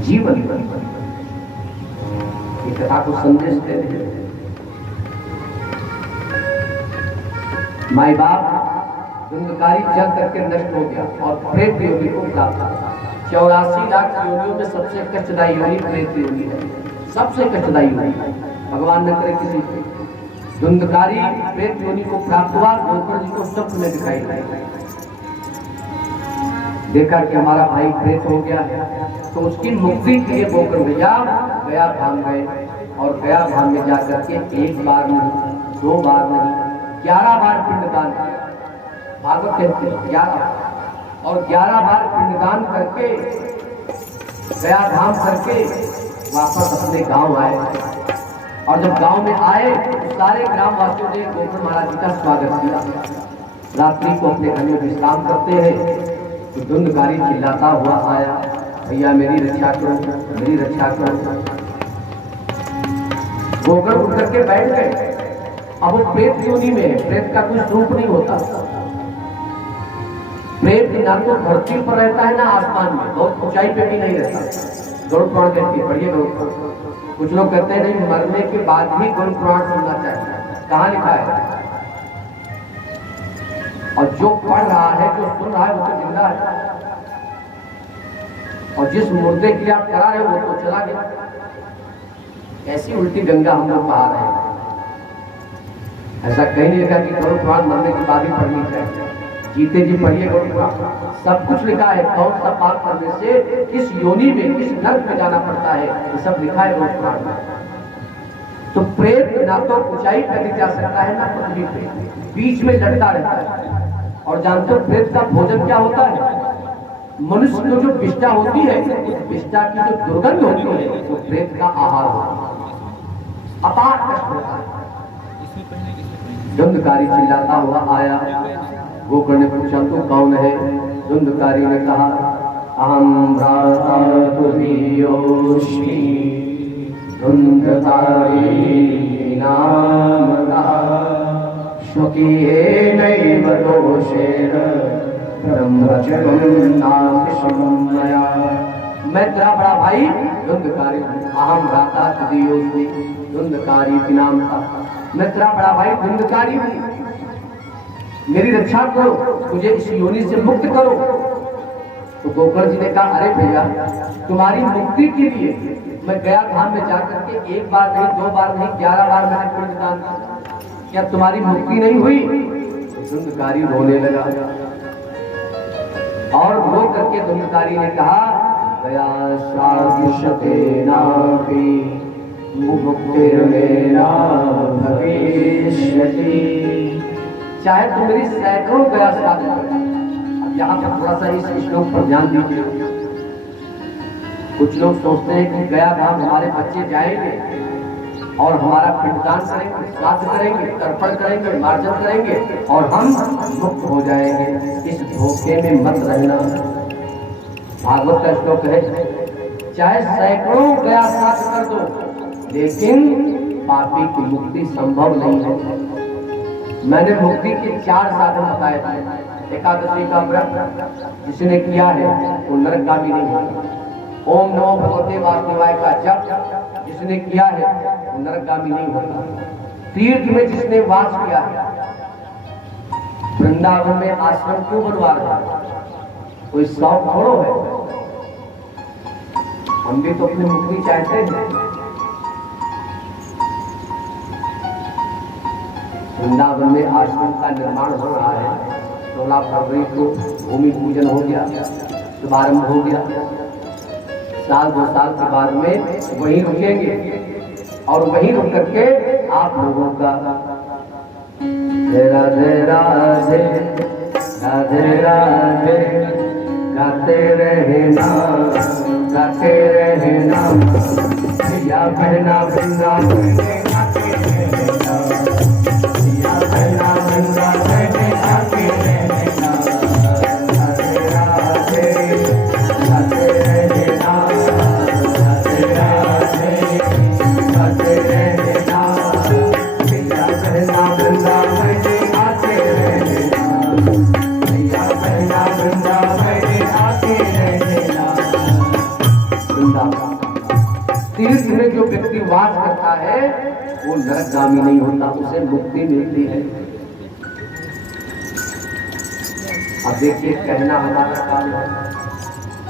जीवन ये कथा को संदेश दे रहे। माई बाप धुंधकारी जल करके नष्ट हो गया और प्रेत योनि को प्राप्त हुआ। 84 लाख योनियों में सबसे कष्टदायी योनि प्रेत योनि है, सबसे कष्टदायी योनि। भगवान न करे किसी धुंधकारी प्रेत योनि को प्राप्त हुआ। गोकर जी को स्वप्न में दिखाई दिया, देखा कि हमारा भाई प्रेत हो गया है, तो उसकी मुक्ति के लिए गोकर भैया गया धाम गए और गया धाम में जाकर के 1 बार नहीं, 2 बार नहीं, 11 बार पिंडदान किया। भागवत कहते हैं 11 और 11 बार पिंडदान करके गया धाम करके वापस अपने गांव आए। और जब गांव में आए तो सारे ग्रामवासियों ने गोकर महाराज जी का स्वागत किया। रात्रि को अपने घर में विश्राम करते हैं तो धुंधकारी चिल्लाता हुआ आया, भैया मेरी रक्षा करो, मेरी रक्षा करो। गोकर उठ करके बैठ गए। अब वो प्रेत योनि में है, प्रेत का कोई स्वरूप नहीं होता। प्रेत ना तो धरती पर रहता है ना आसमान में, बहुत ऊंचाई पे भी नहीं रहता। गरुड़ पुराण कहती है, पढ़िए गरुड़ पुराण। कुछ लोग कहते हैं नहीं, मरने के बाद ही गरुड़ पुराण सुनना चाहिए। कहाँ लिखा है? और जो पढ़ रहा है, जो सुन रहा है, वो तो जिंदा है, और जिस मुर्दे की आप करा रहे हो वो तो चला गया। ऐसी उल्टी गंगा हम लोग बहा रहे हैं। ऐसा कहीं नहीं लिखा कि गरुड़ पुराण मरने के बाद ही पढ़नी चाहिए। जीते जी पढ़िए गरुड़ पुराण, सब कुछ लिखा है। कौन सा पाप करने से किस योनि में, किस नर्क में जाना पड़ता है, ये सब लिखा है गरुड़ पुराण में। तो प्रेत ना तो ऊंचाई पर जा सकता है ना पृथ्वी पे, बीच में लटका रहता है। और जानते हो प्रेत का भोजन क्या होता है? मनुष्य को जो विष्ठा होती है, उस विष्ठा की जो दुर्गंध होती है वो प्रेत का आहार होता है। अपार कष्ट होता है। धुंधकारी चिल्लाता हुआ आया। गोकर ने पूछा तू कौन है? धुंधकारी ने कहा अहम भ्रातुर्योष्मि धुंधकारी नामकः स्वकीयेनैव दोषेण ब्रह्मचर्यं नाशिषमया। मैं तेरा बड़ा भाई धुंधकारी हूँ। अहम भ्राता तुदीयोस्मि धुंधकारी इति नाम था। मैं तेरा बड़ा भाई धुंधकारी हूँ, मेरी रक्षा करो, मुझे इस योनि से मुक्त करो। तो गोकर जी ने कहा अरे भैया, तुम्हारी मुक्ति के लिए मैं गया धाम में जाकर के 1 बार नहीं, 2 बार नहीं, 11 बार मैंने पिंडदान किया, क्या तुम्हारी मुक्ति नहीं हुई? धुंधकारी रोने लगा और रो करके धुंधकारी ने कहा गया साधुशतेनापि मुक्तिर्मेना भविष्यति। चाहे तुम मेरी सैकड़ों गया श्राद्ध करो। अब यहाँ पर थोड़ा सा इस श्लोक पर ध्यान दीजिए। कुछ लोग सोचते हैं कि गया धाम हमारे बच्चे जाएंगे और हमारा पिंडदान करेंगे, श्राद्ध करेंगे, तर्पण करेंगे, मार्जन करेंगे और हम मुक्त हो जाएंगे। इस धोखे में मत रहना। भागवत का श्लोक है चाहे सैकड़ों गया श्राद्ध कर दो, लेकिन पापी की मुक्ति संभव नहीं है। मैंने मुक्ति के 4 साधन बताए थे। एकादशी का व्रत जिसने किया है वो नरकगामी नहीं होगा। ओम नमो भगवते वासुदेवाय का जप जिसने किया है वो नरकगामी नहीं होता। तीर्थ में जिसने वास किया है, वृंदावन में आश्रम क्यों बनवा रहा है? कोई शौक थोड़ो है। हम भी तो अपनी मुक्ति चाहते हैं। वृंदावन में आश्रम का निर्माण हो रहा है। 16 फरवरी को भूमि पूजन हो गया, शुभारंभ हो गया। साल 2 साल के बाद में वहीं रुकेंगे और वहीं रुक करके आप लोगों का राधे राधे राधे राधे गाते रहना, गाते रहना। भैया बहना वृंदावन में गाते रहना, भैया बहना वृंदावन में गाते रहना। राधे राधे गाते रहना, राधे राधे गाते रहना। भैया बहना वृंदावन में गाते रहना, भैया बहना वृंदावन तीर्थ में जो व्यक्ति वास करता है वो नरकगामी नहीं होता, उसे मुक्ति मिलती है। अब देखिए, कहना हमारा काम है,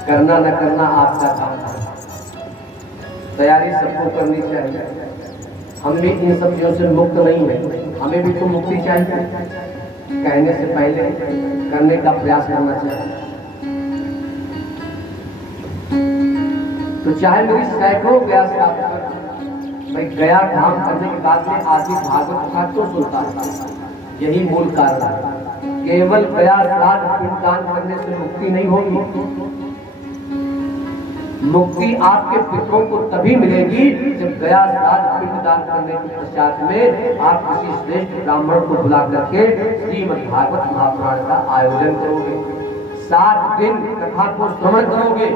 करना न करना आपका काम है। तैयारी सबको करनी चाहिए। हम भी इन सब चीजों से मुक्त नहीं है, हमें भी तो मुक्ति चाहिए। कहने से पहले करने का प्रयास करना चाहिए। तो चाहे मेरी सैकड़ों गया से भाई गया धाम करने के बाद में आदमी भागवत कथा क्यों सुनता है? यही मूल कारण है। केवल गया श्राद्ध पिंडदान करने से मुक्ति नहीं होगी। मुक्ति आपके पितरों को तभी मिलेगी जब गया श्राद्ध पिंडदान करने के पश्चात में आप किसी श्रेष्ठ ब्राह्मण को बुला करके श्रीमद् भागवत महापुराण का आयोजन करोगे। 7 दिन कथा को श्रवण करोगे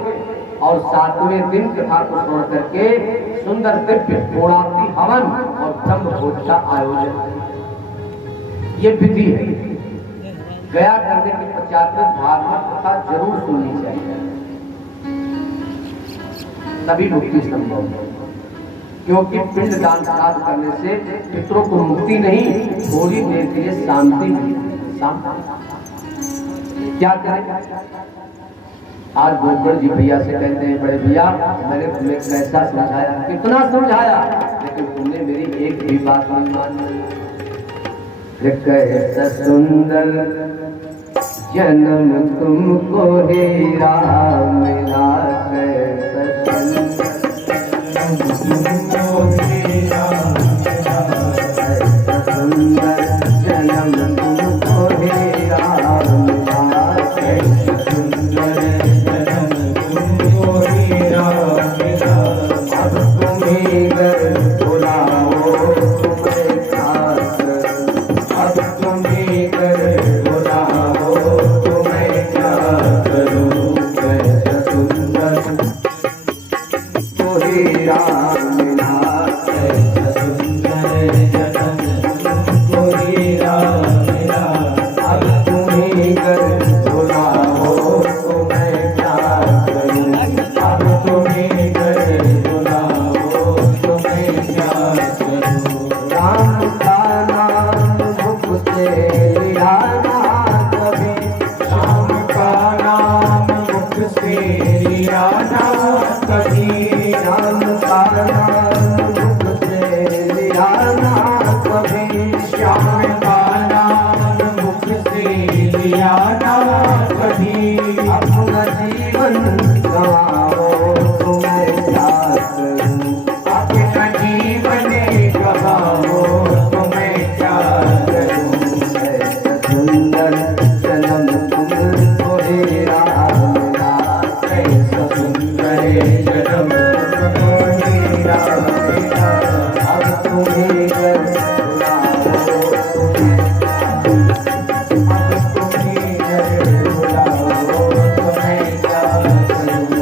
और 7वें दिन कथा को श्रवण करके सुंदर दिव्य पूर्णावती हवन और ब्रह्म भोज का आयोजन। ये विधि है। गया करने के पश्चात में भागवत कथा जरूर सुननी चाहिए, तभी मुक्ति संभव है। क्योंकि पिंड दान श्राद्ध करने से पितरों को मुक्ति नहीं, थोड़ी देर के लिए शांति मिलती। क्या करें? आज गोबर जी भैया से कहते हैं, बड़े भैया मैंने तुम्हें कैसा समझाया, कितना समझाया, लेकिन तुमने मेरी एक भी बात नहीं मानी। कैसा सुंदर जन्म तुमको हीरा मिला, कैसा सुंदर जन्म तुमको हीरा मिला, कैसा सुंदर जन्म तुमको हीरा मिला। अब तुम्हें घर बुलाओ तुम्हें प्यार, अब तुम्हें घर बुलाओ तुम्हें प्यार करूं, कैसा सुंदर तो हीरा मिला, कैसा सुंदर जन्म तुमको हीरा मिला। अब तुम्हें घर बुलाओ तुम्हें प्यार करूं, अब तुम्हें घर बुलाओ तुम्हें प्यार करूं। राम का नाम मुख से लिया ना कभी, राम का नाम मुख से लिया ना कभी, राम का नाम मुख से लिया ना कभी, श्याम का नाम मुख से लिया ना कभी। अपना जीवन गवाओ तुम्हें प्यार करूं, अपना जीवन गवाओ तुम्हें प्यार करूं, कैसा सुंदर जन्म तुमको हीरा मिला, कैसा सुंदर जन्म तुमको हीरा मिला। अब तुम्हें घर बुलाओ तुम्हें, अब तुम्हें घर बुलाओ तुम्हें प्यार करूं,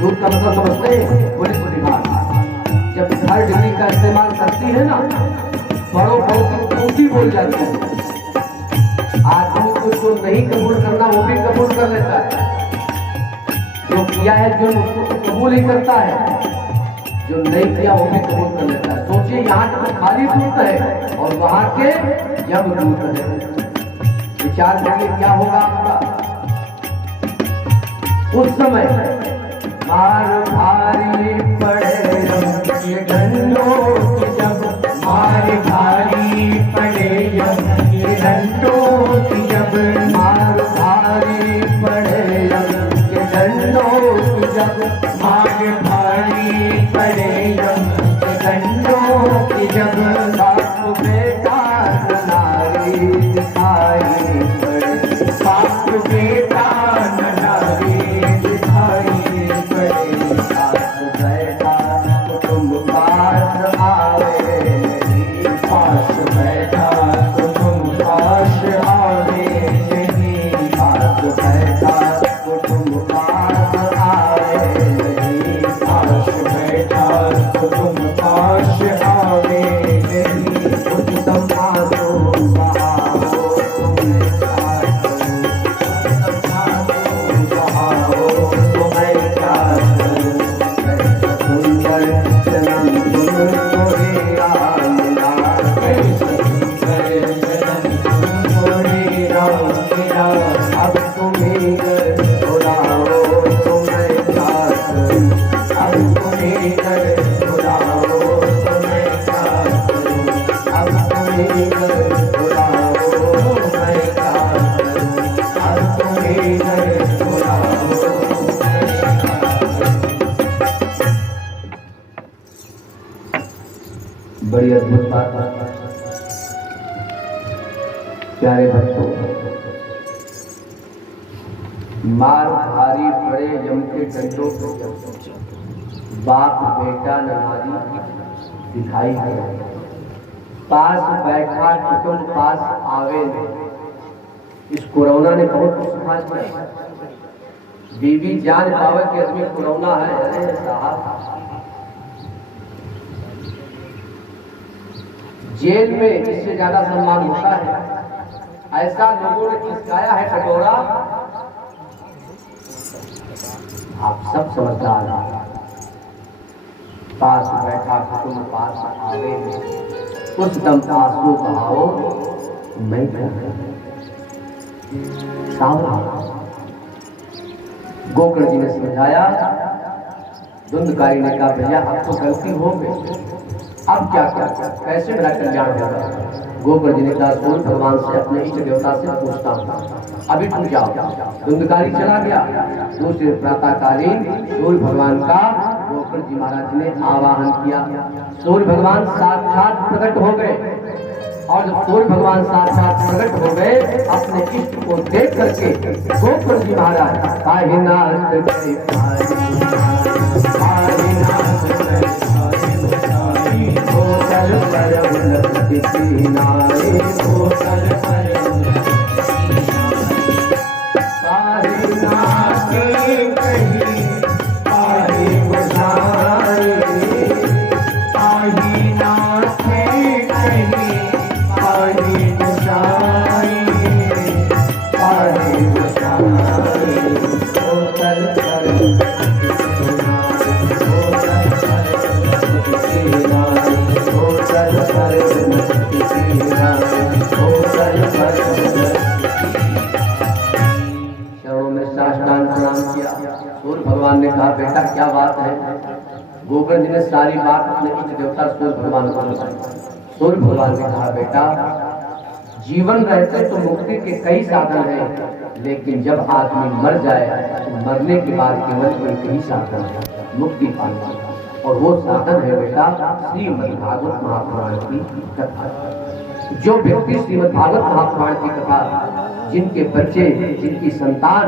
दूध का मतलब समझते हैं? पुलिस विभाग जब थर्ड डिग्री का इस्तेमाल करती है ना, बड़ों की ऊंची बोल जाती है। आदमी को जो नहीं कबूल करना वो भी कबूल कर लेता है, जो किया है जो उसको कबूल ही करता है, जो नहीं किया वो भी कबूल कर लेता है। सोचिए यहाँ तो खाली दूध है और वहां के जब दूध है, विचार करिए क्या होगा आपका उस समय। मार भारी पड़े डंडों की जब, मार भारी पड़े डंडों की जब, मार भारी पड़े डंडों की जब, मार भारी पड़े डंडों की जब, बाप बेटा नारी दिखाई पड़े, बाप बेटा बड़ी अद्भुत बात। प्यारे बच्चों, मार भारी पड़े यम के डंडों को, बाप बेटा नारी दिखाई दे, पास बैठा कुटुंब पास आवे। इस कोरोना ने बहुत कुछ सिखा दिया। बीवी जान पावे कि इसमें कोरोना है। अरे साहब, जेल में इससे ज्यादा सम्मान होता है। ऐसा लोगों ने खिसकाया है कटोरा, आप सब समझदार हैं। पास बैठा कुटुंब पास आवे, उस दम आंसू बहाओ मैं गोकर्ण जी ने समझाया। धुंधकारी ने कहा भैया अब तो गलती हो गई, अब क्या क्या कैसे मेरा कल्याण होगा। गोकर्ण जी ने कहा सूर्य भगवान से, अपने इष्ट देवता से पूछता हूँ, अभी तुम जाओ। धुंधकारी चला गया। दूसरे प्रातःकालीन सूर्य भगवान का गोकर्ण जी महाराज ने आवाहन किया। सूर्य भगवान साक्षात प्रकट हो गए, और जब सूर्य भगवान साक्षात प्रकट हो गए, अपने इष्ट को देख करके गोकर्ण जी महाराज काहिनाथ भगवान ने कहा बेटा क्या बात है। गोकर्ण जी ने सारी बात अपने इष्ट देवता सूर्य भगवान को बताई। सूर्य भगवान ने कहा बेटा जीवन रहते तो मुक्ति के कई साधन हैं, लेकिन जब आदमी मर जाए तो मरने के बाद केवल एक ही साधन है मुक्ति पाने, और वो साधन है बेटा श्रीमद् भागवत महापुराण की कथा। जो व्यक्ति श्रीमद् भागवत महापुराण की कथा, जिनके बच्चे जिनकी संतान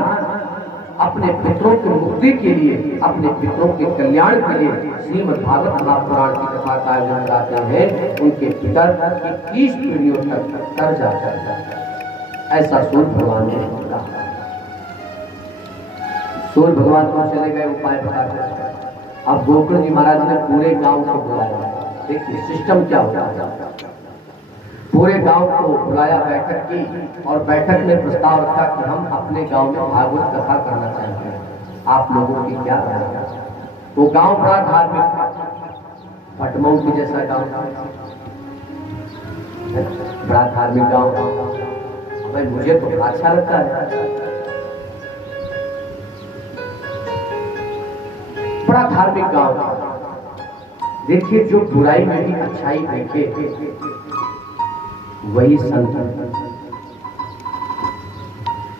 अपने पितरों की मुक्ति के लिए, अपने पितरों के कल्याण के लिए श्रीमद् भागवत महापुराण की कथा का आयोजन कराते हैं, उनके पितर 21 पीढ़ियों तक कर्ज आ जाता है। ऐसा सूर्य भगवान ने कहा। सूर्य भगवान को चले गए उपाय बताते। अब गोकर्ण जी महाराज ने पूरे गांव को बुलाया। देखिए सिस्टम क्या होता है। पूरे गांव को बुलाया, बैठक की, और बैठक में प्रस्ताव रखा कि हम अपने गांव में भागवत कथा करना चाहते हैं, आप लोगों की क्या राय है। वो गांव बड़ा धार्मिक था, पटमऊ की जैसा गांव था, बड़ा धार्मिक गांव था। भाई मुझे तो अच्छा लगता है, बड़ा धार्मिक गांव था। देखिए जो बुराई में भी अच्छाई देखे वही संत।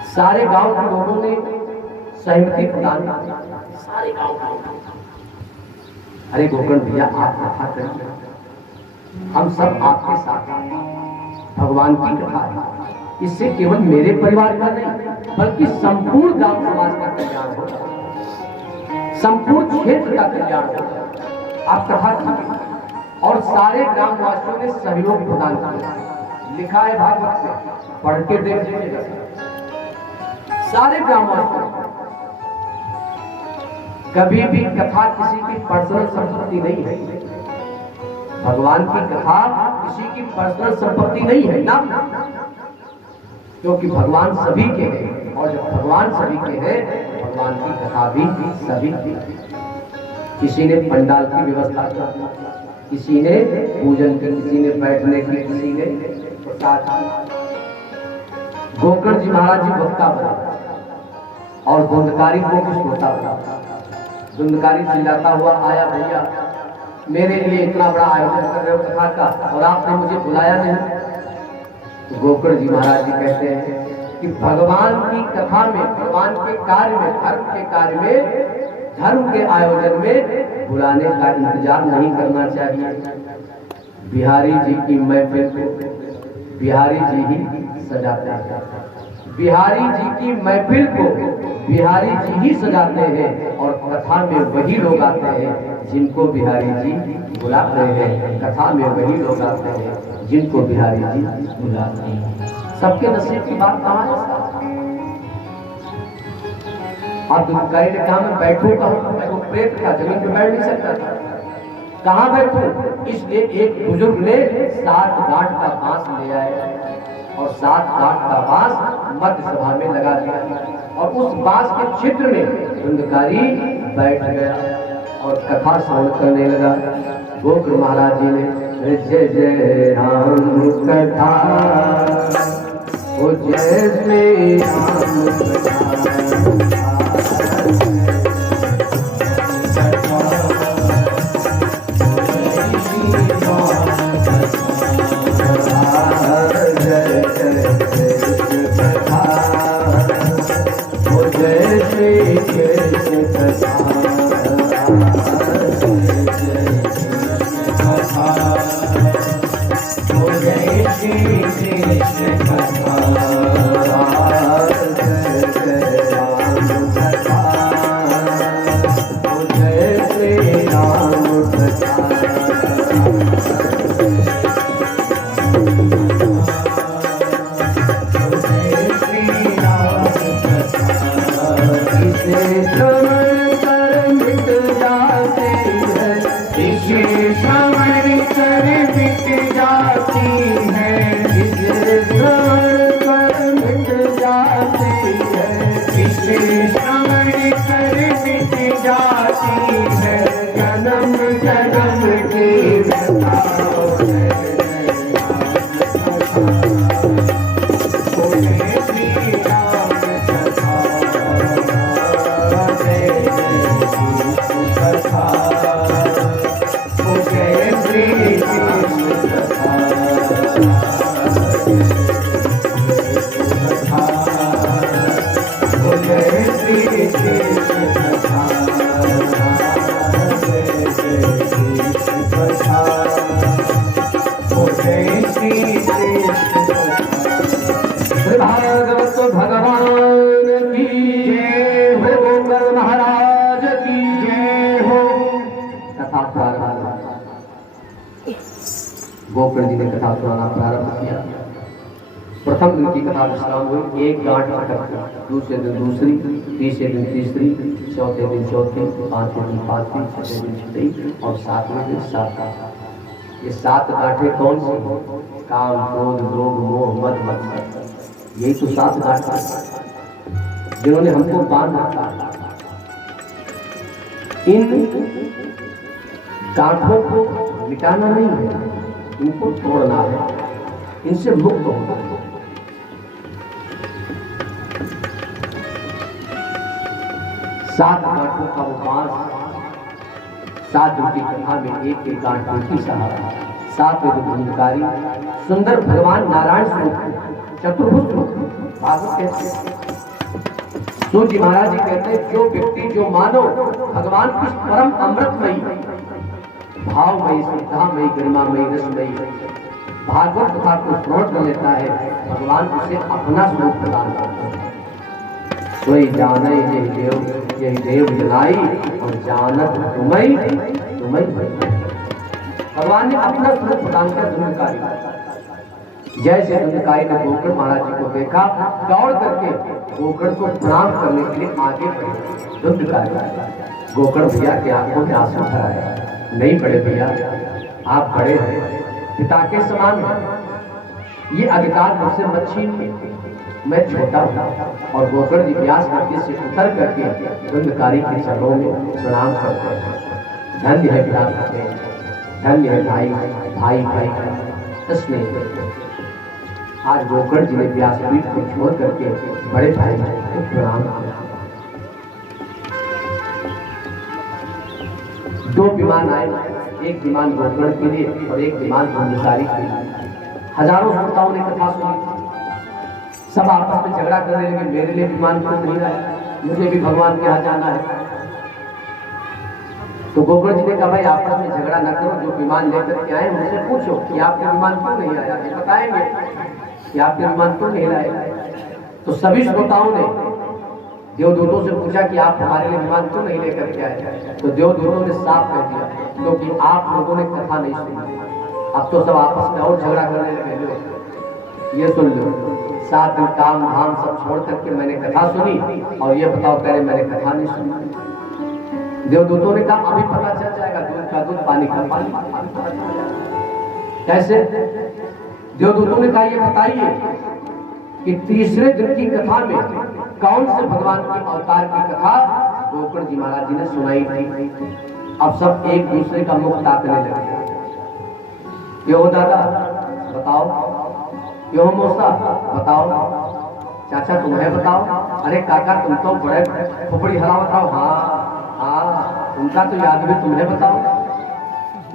सारे गांव के लोगों ने सहमति प्रदान की। सारे गांव के लोग, अरे गोकर्ण भैया आप कथा करिए, हम सब आपके साथ हैं। भगवान की कथा है, इससे केवल मेरे परिवार का नहीं बल्कि संपूर्ण गांव समाज का कल्याण होगा, संपूर्ण क्षेत्र का कल्याण होगा। आप कथा कीजिए। और सारे ग्रामवासियों ने सहयोग प्रदान किया। लिखा है भागवत में, पढ़ के देख लीजिएगा। सारे ग्रामवासियों, कभी भी कथा किसी की पर्सनल संपत्ति नहीं है। भगवान की कथा किसी की पर्सनल संपत्ति नहीं है ना, क्योंकि भगवान सभी के हैं, और जब भगवान सभी के हैं भगवान की कथा भी सभी की। किसी ने पंडाल की व्यवस्था की, किसी ने पूजन की, किसी ने बैठने की, किसी ने प्रसाद। गोकर्ण जी महाराज जी वक्ता बने और धुंधकारी को भी श्रोता बना। धुंधकारी चिल्लाता हुआ आया, भैया मेरे लिए इतना बड़ा आयोजन कर रहे हो कथा का और आपने मुझे बुलाया नहीं। तो गोकर्ण जी महाराज जी कहते हैं कि भगवान की कथा में, भगवान के कार्य में, धर्म के कार्य में, धर्म के आयोजन में बुलाने का इंतजार नहीं करना चाहिए। बिहारी जी की महफिल को बिहारी जी ही सजाते हैं। बिहारी जी की महफिल को बिहारी जी ही सजाते हैं, और कथा में वही लोग आते हैं जिनको बिहारी जी बुला रहे हैं। कथा में वही लोग आते हैं जिनको बिहारी जी बुलाते हैं। सबके नसीब की बात कहाँ है। आप दुकाई ने कहा मैं बैठू कहूँ, मैं वो प्रेत था, जमीन पर बैठ नहीं सकता था, कहाँ बैठू। इसलिए एक बुजुर्ग ने 7 गांठ का बांस ले आए और 7 गांठ का बांस मध्य सभा में लगा दिया, और उस बांस के छिद्र में धुंधकारी बैठ गया और कथा श्रवण करने लगा। गोकर्ण महाराज जी ने जय जय राम कथा, ओ जय श्री राम कथा, Thank you. भागवत भगवान की जय हो, गोकर महाराज की जय हो। कथा प्रारंभ। गोकर जी ने कथा सुनाना प्रारंभ किया। प्रथम दिन की कथा विश्राम हुई। एक गांठ अटक, दूसरे दिन दूसरी, तीसरे दिन तीसरी, चौथे दिन चौथी, पांचवें दिन पांचवीं, छठे दिन छठी और सातवें दिन सातवां। ये 7 गांठें कौन सी? काम, क्रोध, लोभ, मोह, मद, मत्सर। यही तो 7 गांठें जिन्होंने हमको बांध रखा। इन गांठों को मिटाना नहीं है, इनको तोड़ना है, इनसे मुक्त होना है। सात गांठों का वो बांस 7 दिन की कथा में एक एक गांठ उल्टी सहारा। 7वें दिन धूमकारी सुंदर भगवान नारायण स्वरूप चतुर्भुज भागवत कहते। सूर्य जी महाराज जी कहते हैं, जो व्यक्ति, जो मानव भगवान की परम अमृतमयी, भावमयी, श्रद्धामयी, गरिमामयी, रसमयी भागवत कथा को श्रवण कर लेता है, भगवान उसे अपना स्वरूप प्रदान करता है। सोई जाने यही देव जनाई और जानत तुम्हें भगवान ने अपना स्वरूप प्रदान किया धुंधकारी। जैसे धुंधकारी ने गोकर्ण महाराज जी को देखा, दौड़ करके गोकर्ण को प्रणाम करने के लिए आगे बढ़े। धुंधकारी गोकर्ण भैया के आंखों में आंसू भर आया। नहीं बड़े भैया, आप बड़े हैं, पिता के समान हैं, ये अधिकार मुझसे मत छीनिए, मैं छोटा हूँ। और गोकर्ण जी व्यास नदी से उतर करके धुंधकारी के चरणों में प्रणाम करते हैं। धन्य है पिता, धन्य है भाई, भाई भाई का स्नेह। आज गोकर्ण जी ने व्यासपीठ को छोड़ करके बड़े भाई को प्रणाम किया। 2 विमान आए, एक विमान गोकर्ण के लिए और एक विमान धुंधकारी के लिए। हजारों श्रोताओं ने कथा सुनी, सब आपस में झगड़ा करने लगे, मेरे लिए विमान क्यों नहीं आया, मुझे भी भगवान के यहाँ जाना है। तो गोकर्ण जी ने कहा, भाई आपस में झगड़ा न करो, जो विमान लेकर के आए उनसे पूछो कि आपके विमान क्यों नहीं आया, बताएंगे कि आपके विमान क्यों नहीं आए। तो सभी श्रोताओं ने देवदूतों से पूछा कि आप हमारे लिए विमान क्यों नहीं लेकर के आए। तो देवदूतों ने साफ कह दिया, क्योंकि आप लोगों ने कथा नहीं सुनी, अब तो सब आपस में और झगड़ा करने लगे। ये सुन लो, 7 दिन काम धाम सब छोड़ करके मैंने कथा सुनी, और ये बताओ कह रहे मैंने कथा नहीं सुनी। देवदूतों ने कहा, अभी पता चल जाएगा, दूध का दूध, पानी का पानी, कैसे? देवदूतों ने कहा, ये बताइए कि तीसरे दिन की कथा में कौन से भगवान के अवतार की कथा गोकर्ण जी महाराज जी ने सुनाई थी। अब सब एक दूसरे का मुख ताकने लगे। क्यों दादा बताओ, क्यों मौसा बताओ, चाचा तुम्हें बताओ, अरे काका तुम तो बड़े खोपड़ी हला बताओ, हाँ उनका तो याद भी तुम्हें बताओ।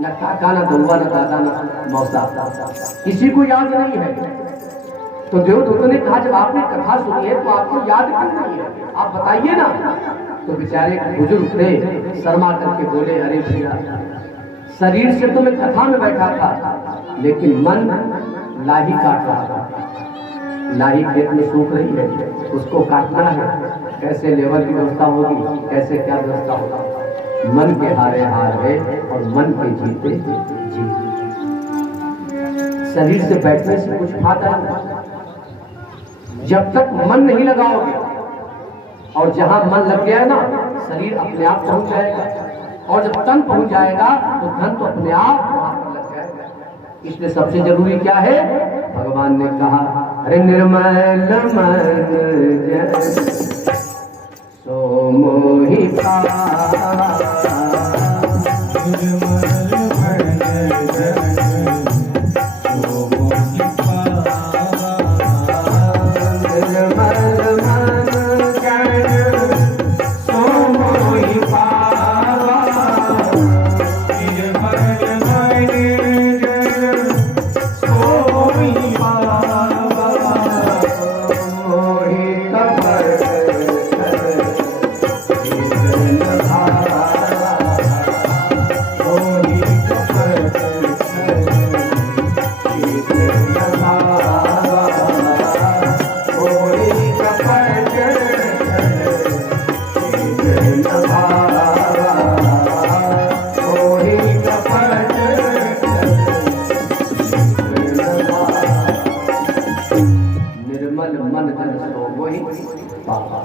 न काका, न दुआ, न दादा, न मौसा, किसी को याद नहीं है। तो देवदूतों ने कहा, जब आपने कथा सुनी है तो आपको याद क्यों नहीं है, आप बताइए ना। तो बेचारे बुजुर्ग थे, शर्मा करके बोले, अरे भैया शरीर से तो मैं कथा में बैठा था, लेकिन मन लाही काट रहा था। लाही खेत में सूख रही है, उसको काटना है, कैसे लेवल की व्यवस्था होगी, कैसे क्या व्यवस्था होगा। मन के हारे हार है और मन के जीते जीत। शरीर से बैठने से कुछ फायदा नहीं, जब तक मन नहीं लगाओगे। और जहां मन लग गया ना, शरीर अपने आप पहुंच जाएगा, और जब तन पहुंच जाएगा तो धन तो अपने आप वहां पर लग जाएगा। इसलिए सबसे जरूरी क्या है? भगवान ने कहा, अरे निर्मल मन सो मोहि पावा, निर्मल मन जन सो वही पावा।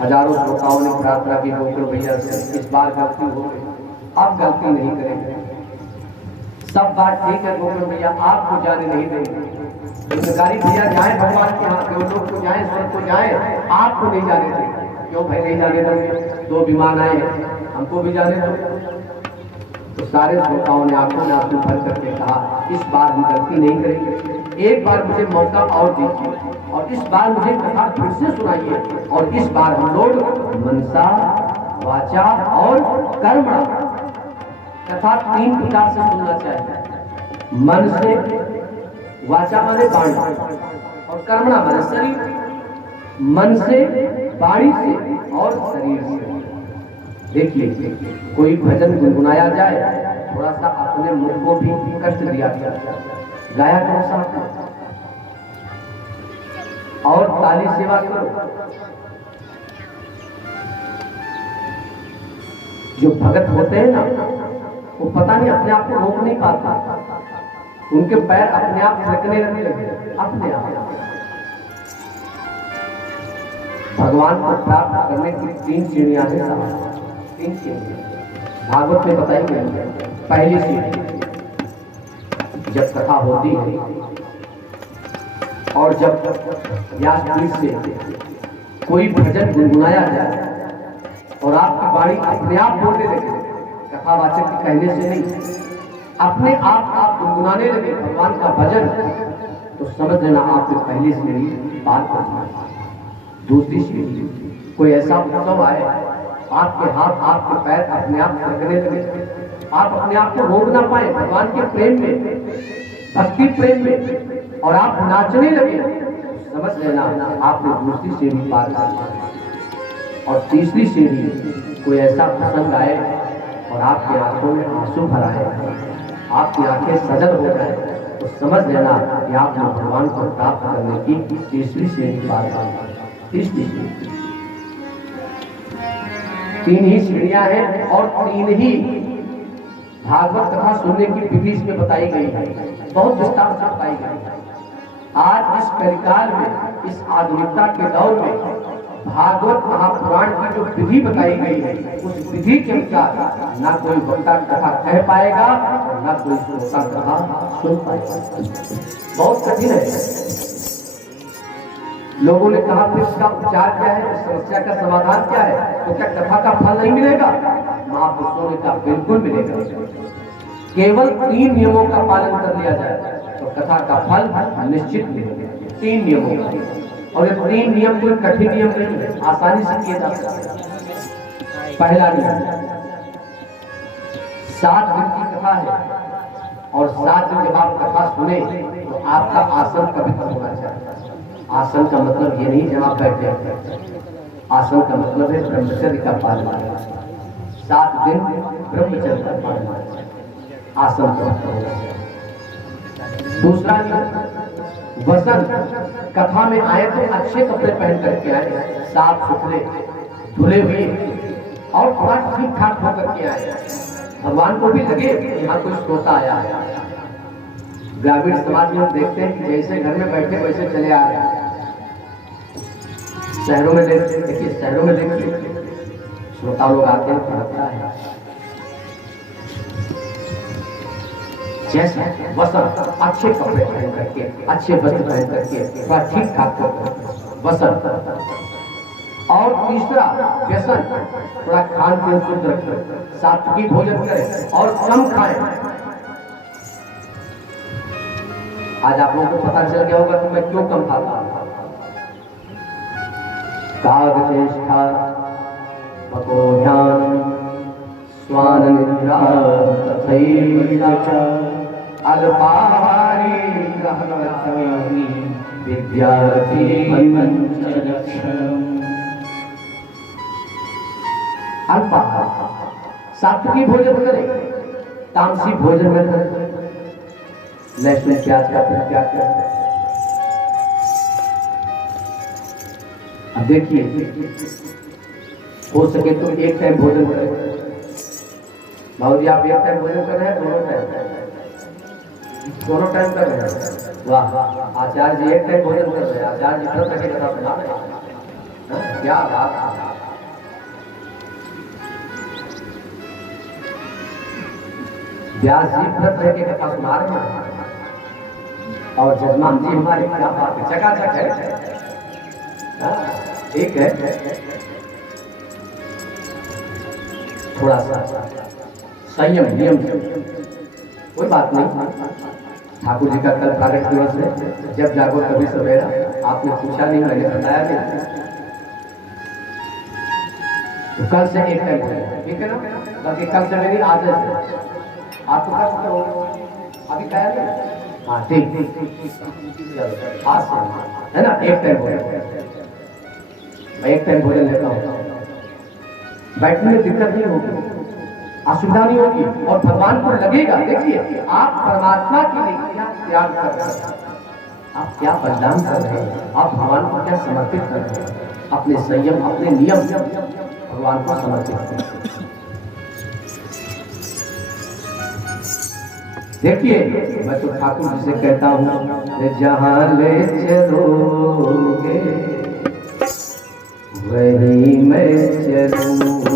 हजारों श्रोताओं ने प्रार्थना की गोकुल भैया से इस बार गलती हो गई, अब गलती नहीं करेंगे। सब बात ठीक है गोकुल भैया, आपको जाने नहीं देंगे। सरकारी भैया जाए भगवान के यहाँ, देवलोक को जाए, स्वर्ग को जाए, आपको नहीं जाने देंगे। क्यों भाई नहीं जाने देंगे? दो विमान आए हैं, हमको भी जाने दो। तो सारे श्रोताओं ने आंखों में आंसू भर करके कहा इस बार हम गलती नहीं करेंगे, एक बार मुझे मौका और दीजिए और इस बार मुझे कथा फिर से सुनाइए। और इस बार हम लोग मनसा वाचा और कर्मणा कथा 3 प्रकार से सुनना चाहिए। मन से, वाचा माने वाणी और कर्मणा माने शरीर। मन से, वाणी से और शरीर से। देखिए कोई भजन गुनगुनाया जाए, थोड़ा सा अपने मुख को भी कष्ट दिया जाए, गाया करो साथ और ताली सेवा करो। जो भगत होते हैं ना, वो पता नहीं अपने आप को रोक नहीं पाता, उनके पैर अपने आप थिरकने लगते अपने आप। भगवान को प्राप्त करने की 3 सीढ़ियां हैं। 3 सीढ़ियां भागवत में बताई गई। पहली सीढ़ी जब कथा होती है और जब व्यासपीठ से कोई भजन गुनगुनाया जाए और आपकी वाणी अपने आप बोलने लगे, कथावाचक के कहने से नहीं, अपने आप गुनगुनाने लगे भगवान का भजन, तो समझ लेना आपने पहली सीढ़ी पार कर दी। दूसरी सीढ़ी कोई ऐसा उत्सव आए, आपके हाथ आपके पैर अपने आप थिरकने लगे, आप अपने आप को रोक ना पाए भगवान के प्रेम में, भक्ति प्रेम में, और आप नाचने लगे, समझ लेना आपने दूसरी सीढ़ी पार कर। और तीसरी सीढ़ी कोई ऐसा प्रसंग आए और आपकी आंखों में आंसू भर आए, आपकी आंखें सजल हो जाए, तो समझ लेना कि आपने भगवान को प्राप्त करने की तीसरी सीढ़ी पार कर। तीसरी सीढ़ी 3 ही सीढ़ियां हैं और 3 ही भागवत कथा सुनने की विधि इसमें बताई गई है, बहुत विस्तार से बताई गई है। आज इस कलिकाल में, इस आधुनिकता के दौर में भागवत महापुराण की जो विधि बताई गई है, उस विधि के अनुसार ना कोई वक्ता कथा कह पाएगा और ना कोई श्रोता कथा सुन पाएगा। बहुत कठिन है। लोगों ने कहा फिर इसका उपचार क्या है, इस समस्या का समाधान क्या है? तो क्या कथा का फल नहीं मिलेगा? महापुरुषों ने कहा बिल्कुल मिलेगा। केवल 3 नियमों का पालन कर लिया जाए तो कथा का फल निश्चित मिलेगा। 3 नियमों का, और ये 3 नियम कोई कठिन नियम नहीं है, आसानी से किए जा सकते हैं। पहला नियम, 7 दिन की कथा है और 7 दिन जब आप कथा सुने तो आपका आसन पवित्र होना चाहिए। आसन का मतलब ये नहीं जब आप बैठे, आसन का मतलब है ब्रह्मचर्य का पालन। 7 दिन ब्रह्मचर्य का पालन आसन का। दूसरा नियम, वसन, कथा में आए तो अच्छे कपड़े पहन करके आए, साफ सुथरे धुले हुए और थोड़ा ठीक ठाक होकर के आए, भगवान को भी लगे यहाँ कोई श्रोता आया है। ग्रामीण समाज में हम देखते हैं कि जैसे घर में बैठे वैसे चले आ रहे हैं। शहरों में देखिए, शहरों में देखिए श्रोता लोग आते हैं, पढ़ता है जैसे वस्त्र, अच्छे कपड़े पहन करके, अच्छे वस्त्र पहन करके, थोड़ा ठीक ठाक वस्त्र। और तीसरा व्यसन, थोड़ा खान पीन शुद्ध रखें, सात्विक भोजन करें और कम खाएं। आज आप लोगों को पता चल गया होगा कि मैं क्यों कम खाता हूं। कागचेष्टा पकोध्यान स्वान निद्रा तथैव अल्पाहारी ग्रहणलक्ष्मी विद्यार्थी अल्पाहार, सात्विक भोजन करें, तामसी भोजन न करें, लहसुन प्याज का त्याग करें। अब देखिए, हो सके तो एक टाइम भोजन करें। भाव जी आप एक टाइम भोजन कर रहे हैं, दोनों टाइम कर रहे हैं, वाह, आचार्य जी एक टाइम भोजन कर रहे हैं, आचार्य जी व्रत रखे कथा सुना रहे हैं। क्या बात है। व्यास जी व्रत रह के कथा सुना रहे हैं और जजमान जी हमारे क्या बात है, चकाचक है। एक है थोड़ा सा संयम नियम, कोई बात नहीं। ठाकुर जी का कल प्रकट दिवस है, जब जागो कभी सवेरा। आपने पूछा नहीं, मैंने बताया नहीं, तो कल से एक टाइम है, ठीक है ना। बाकी कल से मेरी आदत है, आपको कष्ट हो अभी कहा नहीं। हाँ ठीक आज से है ना, एक टाइम भोजन, मैं एक टाइम भोजन लेता हूँ, बैठने में दिक्कत नहीं होगी, असुविधा नहीं होगी, और भगवान को लगेगा। देखिए आप परमात्मा के लिए क्या त्याग कर रहे हैं, आप क्या बलिदान कर रहे हैं, आप भगवान को क्या समर्पित कर रहे हैं, अपने संयम अपने नियम भगवान को समर्पित कर रहे हैं। देखिए मैं तो ठाकुर जी से कहता हूँ, जहाँ ले चलोगे वही मैं चलूं।